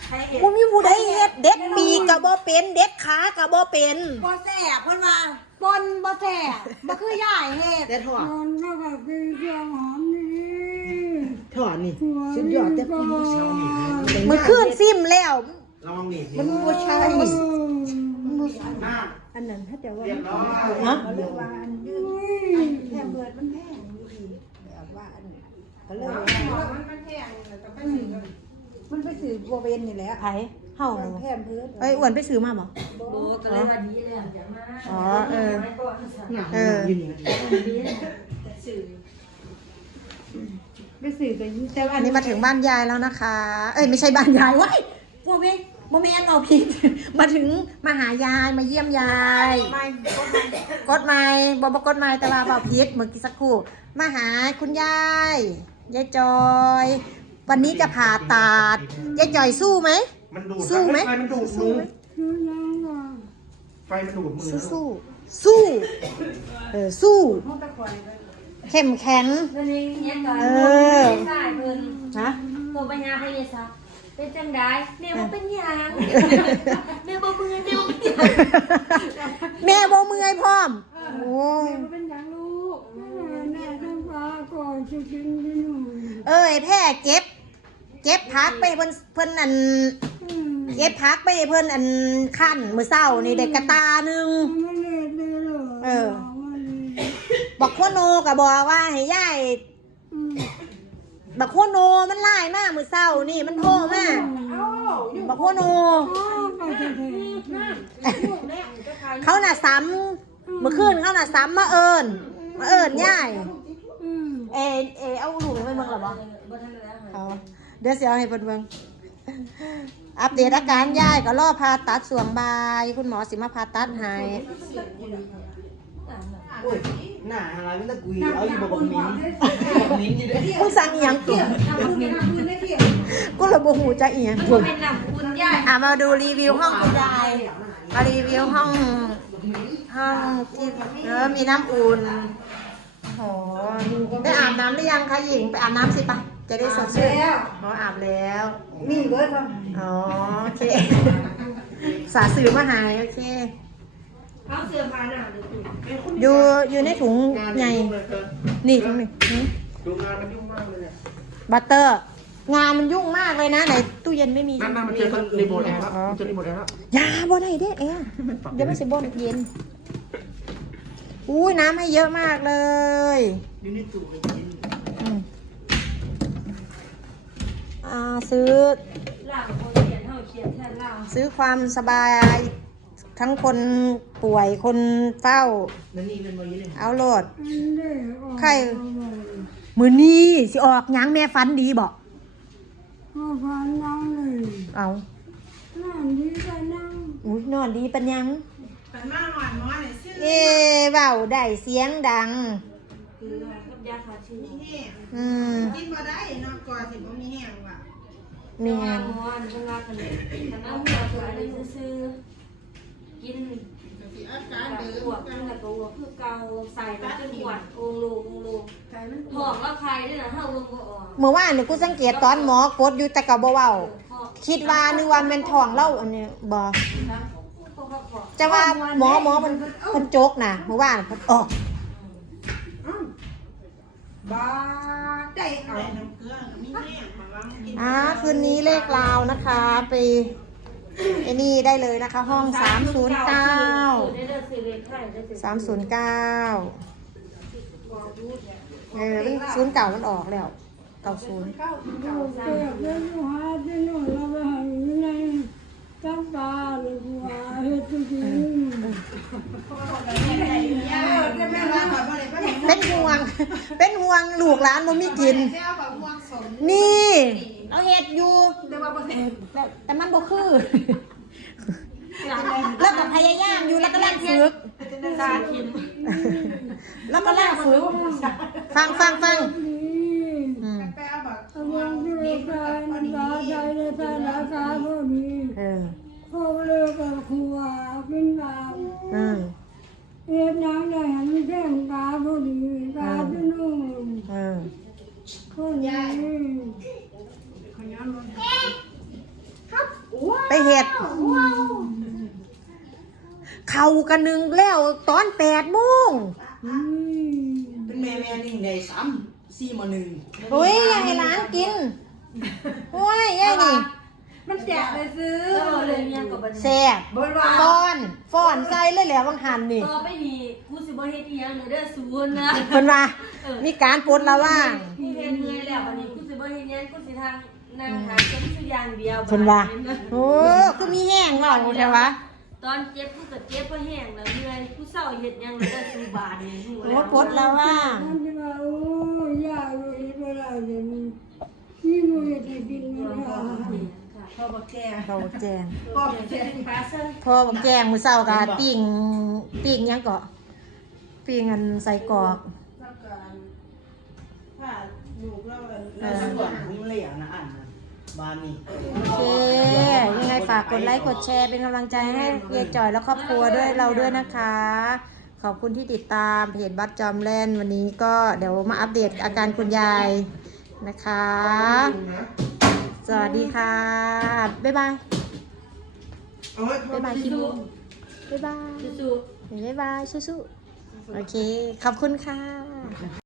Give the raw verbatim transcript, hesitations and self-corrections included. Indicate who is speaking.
Speaker 1: บ่มีผู้ใดเฮ็ดเด็ดปีกก็บ่เป็นเด็ดขาก็บ่เป็น
Speaker 2: บ่แสบเพิ่นว่าปนบ่แสบบ่คือยายเฮ็ด
Speaker 1: เด็ดหัว
Speaker 2: มันก็แบบคือเครื่องหอมนี่
Speaker 1: ถอดนี่สุดยอดแต่ปี
Speaker 3: เช้านี่
Speaker 1: มื้อคืนซิมแล้ว
Speaker 3: ลองนี่
Speaker 1: มันบ่ใช่
Speaker 3: หน้า
Speaker 2: อันนั้นถ้าจะว่า
Speaker 3: เรียบร้อย
Speaker 1: ฮะ
Speaker 2: ว่าอันยืดแค่เบิดมันแพงอยู่ดีแบบว่าอันก็เลยมันไปซื้อบัวเวนนี่แหละ
Speaker 1: ไผเฮา
Speaker 2: แพงเพิ่น
Speaker 1: เอ้ยอ้วนไปซื้อมาบ่
Speaker 4: โบก็เลยว่าดีเลยอย่ามา
Speaker 1: อ๋อเออ
Speaker 4: ไม่ก่อนสั่ง
Speaker 1: เออ
Speaker 3: ยืนนี่
Speaker 4: ดีแต่สื่อ
Speaker 2: ไปซื้อก็อยู่แต่ว่า
Speaker 1: อันนี้มาถึงบ้านยายแล้วนะคะ เอ้ยไม่ใช่บ้านยายเว้ยพวกเว้ยโมเมนเอาผิด มาถึงมาหายายมาเยี่ยมยาย
Speaker 2: ไม่
Speaker 1: กดไม้บอบกดไม้แต่ว่าเบาพิษเมื่อกี้สักครู่มาหาคุณยายยายจอย วันนี้จะผ่าตัดยายจอยสู้ไหม
Speaker 3: มันดูด
Speaker 1: สู้ไหม
Speaker 3: ไฟมันดูดมือ
Speaker 2: คือยังว่า
Speaker 3: ไฟมันดูดมือ
Speaker 1: สู้สู้สู้เออสู้
Speaker 2: มันตะควาย
Speaker 1: เข้มแข็ง
Speaker 4: เรื่องนี้เนี่ยก่อน
Speaker 1: เออ
Speaker 4: ใช่เพิ่น
Speaker 1: นะ
Speaker 4: ตัวปัญญาพยาศาสตร์เป็นจังได้แม่บ่เป็นหยังแม่บ่มือแม่บ่เป็นหยัง
Speaker 1: แม่โบมือไอ้พร้อมโอ้ย
Speaker 2: มันเป็นยังลูกแม่ต้องพาก่อนจะกินที่นู่น
Speaker 1: เอ้ยแพ้เก็บ เก็บพักไปเพิ่นเพิ่นอันเก็บพักไปเพิ่นอันขั้นมือเศร้านี่เด็กกระตาหนึ่ง
Speaker 2: มันเล็ดเลยเหรอ
Speaker 1: เออ บอกพ่อโนก็บอกว่าให้ยายบอกพ่อโนมันไล่มากมือเศร้านี่มันโทรมากบอกพ่อโน
Speaker 2: ไปเถอะ
Speaker 1: เขาน่ะซ้ำเมื่อคืนเขาน่ะซ้ำมาเอิญมาเอิญยายเอเอเอาลูกไปเบิ่งหรอบ่
Speaker 4: บ่ทันแล้ว
Speaker 1: เอาเดี๋ยวเสียให้เพิ่นเบิ่งอัปเดตอาการยายก็รอผ่าตัดส่วงบ่ายคุณหมอสิมาผ่าตัดให้
Speaker 3: โอ้ยหน้าอะไรไม่ต้องกุยเอาอยู่บอกมิ้นมิ้นอยู่ด้วย
Speaker 1: มึงสั่งอีหยังกูกูเลยบ่ฮู้จักอีหยังกู
Speaker 4: เป็นน้ำคุณยาย
Speaker 1: อ่ะมาดูรีวิวห้องคุณยายมารีวิวห้องห้องที่เออมีน้ำอุ่นโอ้โหได้อาบน้ำหรือยังคะหญิงไปอาบน้ำสิปะจะได้สดชื่นอ๋ออาบแล้ว
Speaker 2: มีเบิร์ดป่ะ
Speaker 1: อ๋อโอเคสาสื่อมาหายโอเค
Speaker 4: เอาเสื้อผ้าหนาดู
Speaker 1: อยู่อยู่ในถุงใหญ่นี่ถุงนี่หืม
Speaker 3: ดูงานมันยุ่งมากเลยเนี่ย
Speaker 1: บัตเตอร์ งานมันยุ่งมากเลยนะไหนตู้เย็นไม่มี
Speaker 3: นั่นนั่นมันเจอรีโมทแอร์แล้วมันเจอรีโมทแอร์แล้ว
Speaker 1: อยาบ่ได้เด้แอร์เดี๋ยวมันสิบ่นเย็นอุ้ยน้ำให้เยอะมากเลย
Speaker 3: อยู่ในตู้เลย
Speaker 1: อืมอ่าซื้อ
Speaker 4: ล่างคนเขียนเท่าเขียนแทนล่าง
Speaker 1: ซื้อความสบายทั้งคนป่วยคนเฝ้า
Speaker 3: นั่นนี่เป็นวันนี้เลย
Speaker 1: เอาโหลดใครมือนี้สิออกหยังแม่ฟันดีบอก
Speaker 2: พ่อพันน้องเลย
Speaker 1: เอา
Speaker 2: นั่นดีไปนั่ง
Speaker 1: อุ้ยนอนดีปัญญัง
Speaker 5: กันมาหวานม้อนเนี่ยชื่อ
Speaker 1: เอ้เบาได้เสียงดัง
Speaker 4: คือกับยาขาชื่อ
Speaker 5: มีแห้ง
Speaker 1: อืม
Speaker 5: กินมาได้เนอกก่อนสิบ่มีแห้งว่ะ
Speaker 1: แม่
Speaker 4: งานม้วนทำงานกันเลยทำงานหัวตัวอะไรซื้อกิน
Speaker 5: สิอาการเดิ
Speaker 4: ปวด
Speaker 5: ม
Speaker 4: ขึ้นกับตัวคือเกาใส่ไปจนปวดองโลองโลหอกแล้วใครด้วยนะถ้าลงก็ออก
Speaker 1: เมื่อวานนี่กูสังเกตตอนหมอกดอยู่แต่ก็บ่เว้าคิดว่านึกว่าแม่นท้องเล่าอันนี้บ่จะว่าหมอหมอมันเพิ่นโจกน่ะเมื่อวานเพิ่นออก
Speaker 2: บ้าได้เอา
Speaker 5: ใส่น้ำเกลือมีแห้งมาล้างกิน
Speaker 1: อ่าคืนนี้เลขลาวนะคะไปไอ้นี่ได้เลยนะคะ ห้องสามศูนย์เก้า
Speaker 4: ได้เลือดสีเหลืองไข่ได้สี
Speaker 1: สามศูนย์เก้าเออศูนย์เก่ามันออกแล้วเก่าศูนย์
Speaker 2: ลูกเกิดแล้วอยู่หาที่นู่นเราไปหาอยู่ในจังตาเลยกูว่าเฮ็ดจริง
Speaker 5: จะแม่ว่าขอบ่ได้บ่ได้
Speaker 1: เป็นห่วง เป็นห่วงลูกหลานมันไม่กิน
Speaker 5: เจ้าแบบม่วงสม
Speaker 1: นี่เราเห็ดอยู่
Speaker 5: แต่ว่าบ่ได้
Speaker 1: แต่แต่มันบ่คือ แล้วก็พยายามอยู่แล้วก็แล่นฝึก
Speaker 4: ตากิน
Speaker 1: แล้วก็แล่นฝึกฟังฟังฟัง
Speaker 2: ๆดี
Speaker 1: อืม
Speaker 5: แปลแบบ
Speaker 2: เอาวางที่เราใจน้ำตาใจในใจราคาพอดี
Speaker 1: เออ
Speaker 2: พ่อเลยกับครัวกินตาม
Speaker 1: อืม
Speaker 2: เฮ็ดน้ำได้หันแก้มตาพอดีตาที่นู่น
Speaker 1: เออ
Speaker 2: คนนี้
Speaker 1: เห็ดเขากันหนึ่งแล้วตอนแปดโมง
Speaker 2: อืม
Speaker 3: เป็นแม่แม่นิ่งได้สามสี่มาหนึ่ง
Speaker 1: โอ้ยอยากให้ร้านกินโอ้ยยัยนี่
Speaker 2: มันแจกไปซื้อ
Speaker 4: เออเลยเนี่ยกับบัน
Speaker 1: แซ่บบ
Speaker 2: นว่า
Speaker 1: ฟ้อนฟ้อนใส่เลยแหละวังหันนี่
Speaker 4: ต่อไปนี่กูสิบ่เฮ็ดอีหยังเลยเด้อศูนย์นะ
Speaker 1: เพิ่นว่ามีการปลดระว่าง
Speaker 4: กูเฮ็ดเมื่อยแล้วบัดนี้กูสิบ่เฮ็ดหยังกูสิทางนั่งหาเก็บสุอย่างเดียว
Speaker 1: เพิ่นว่าโอ้คือมีแห้งว่าแท้วะ
Speaker 4: ตอนเจ็บกูก็เจ็บเพราะแห้งแล้วเมื่อยกูเศร้าเฮ็ดหยังเลยเด้อสู่บาดนี่หู
Speaker 1: โอ้
Speaker 4: แล้ว
Speaker 1: ปลดระว่าง
Speaker 2: มันจะมาโอ้ยาเลยเวลาเดี๋ยวนี้นี่มือจะกินไม่ได้
Speaker 5: พ่อบอกแก
Speaker 1: เขาแจ้ง
Speaker 5: พ่อบอกแก
Speaker 4: ปลาเส้น
Speaker 1: พ่อบอกแจ้งมื้อเช้าก็ปิ้งปิ้งหยังก็ปิ้งอันใส่กรอก
Speaker 5: แล้วก็ผ้าลูกแล้ว
Speaker 3: เออก่อนนี่มันเลยอ่ะนะอ่านนะบานนี่
Speaker 1: โอเคยังไงฝากกดไลค์กดแชร์เป็นกำลังใจให้ยายจ่อยและครอบครัวด้วยเราด้วยนะคะ ขอบคุณที่ติดตามเพจบัตรจอมแล่นวันนี้ก็เดี๋ยวมาอัปเดตอาการคุณยายนะคะ สวัสดีค่ะ บ๊ายบาย บ๊ายบายคิมบ๊ายบาย
Speaker 4: สู้
Speaker 1: บ๊ายบายสู้ๆโอเค ขอบคุณค่ะ